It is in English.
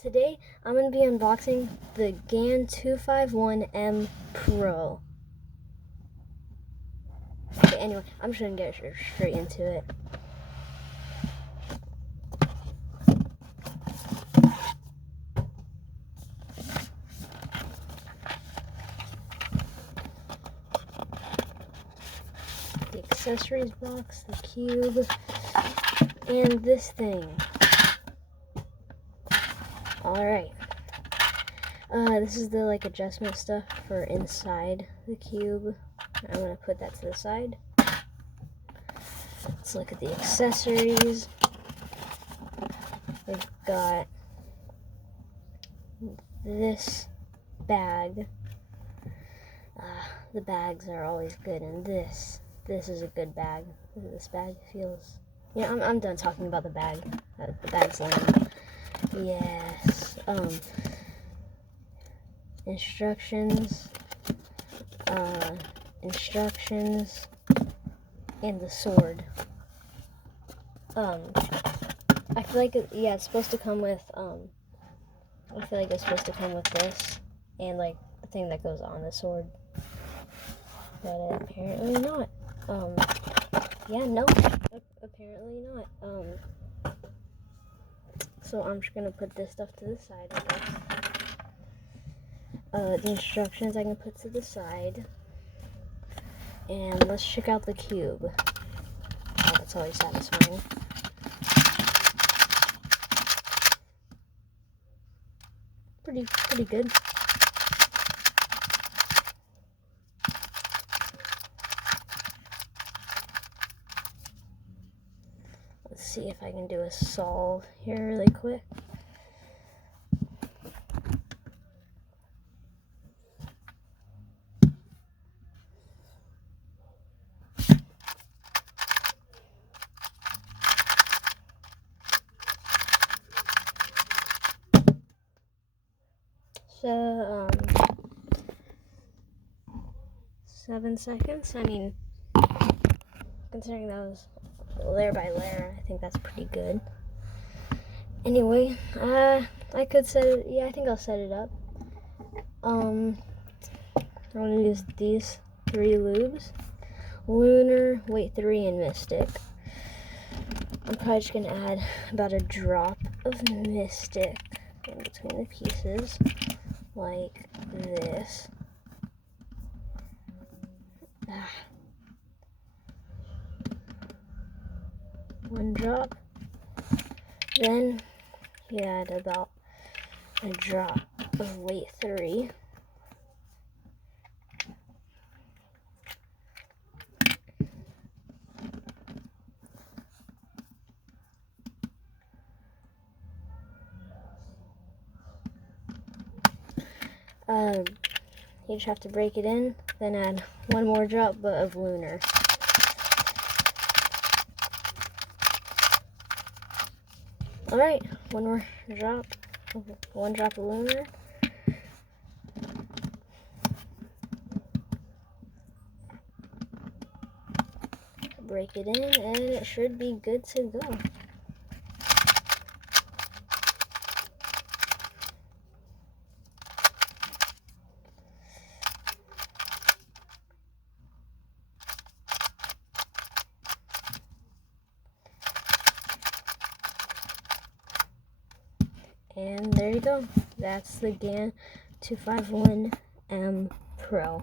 Today I'm going to be unboxing the GAN 251M Pro. Okay, anyway, I'm just going to get straight into it. The accessories box, the cube, and this thing. Alright. This is the adjustment stuff for inside the cube. I'm going to put that to the side. Let's look at the accessories. We've got this bag. The bags are always good, and this is a good bag. This bag feels... Yeah, I'm done talking about the bag. The bag's lame. Yes. Instructions, and the sword. I feel like it's supposed to come with I feel like it's supposed to come with this and the thing that goes on the sword, but apparently not. Yeah, no, apparently not. So I'm just gonna put this stuff to the side, I guess. The instructions I can put to the side. And let's check out the cube. Oh, that's always satisfying. Pretty good. Let's see if I can do a solve here really quick. So, 7 seconds. I mean, considering that was layer by layer, I think that's pretty good. Anyway, I could set it. Yeah, I think I'll set it up. I'm gonna use these 3 lubes: Lunar, Weight 3, and Mystic. I'm probably just gonna add about a drop of Mystic in between the pieces, like this. One drop. Then you add about a drop of Weight 3. You just have to break it in, then add one more drop of Lunar. Alright, one drop of Lunar. Break it in, and it should be good to go. And there you go. That's the GAN 251M Pro.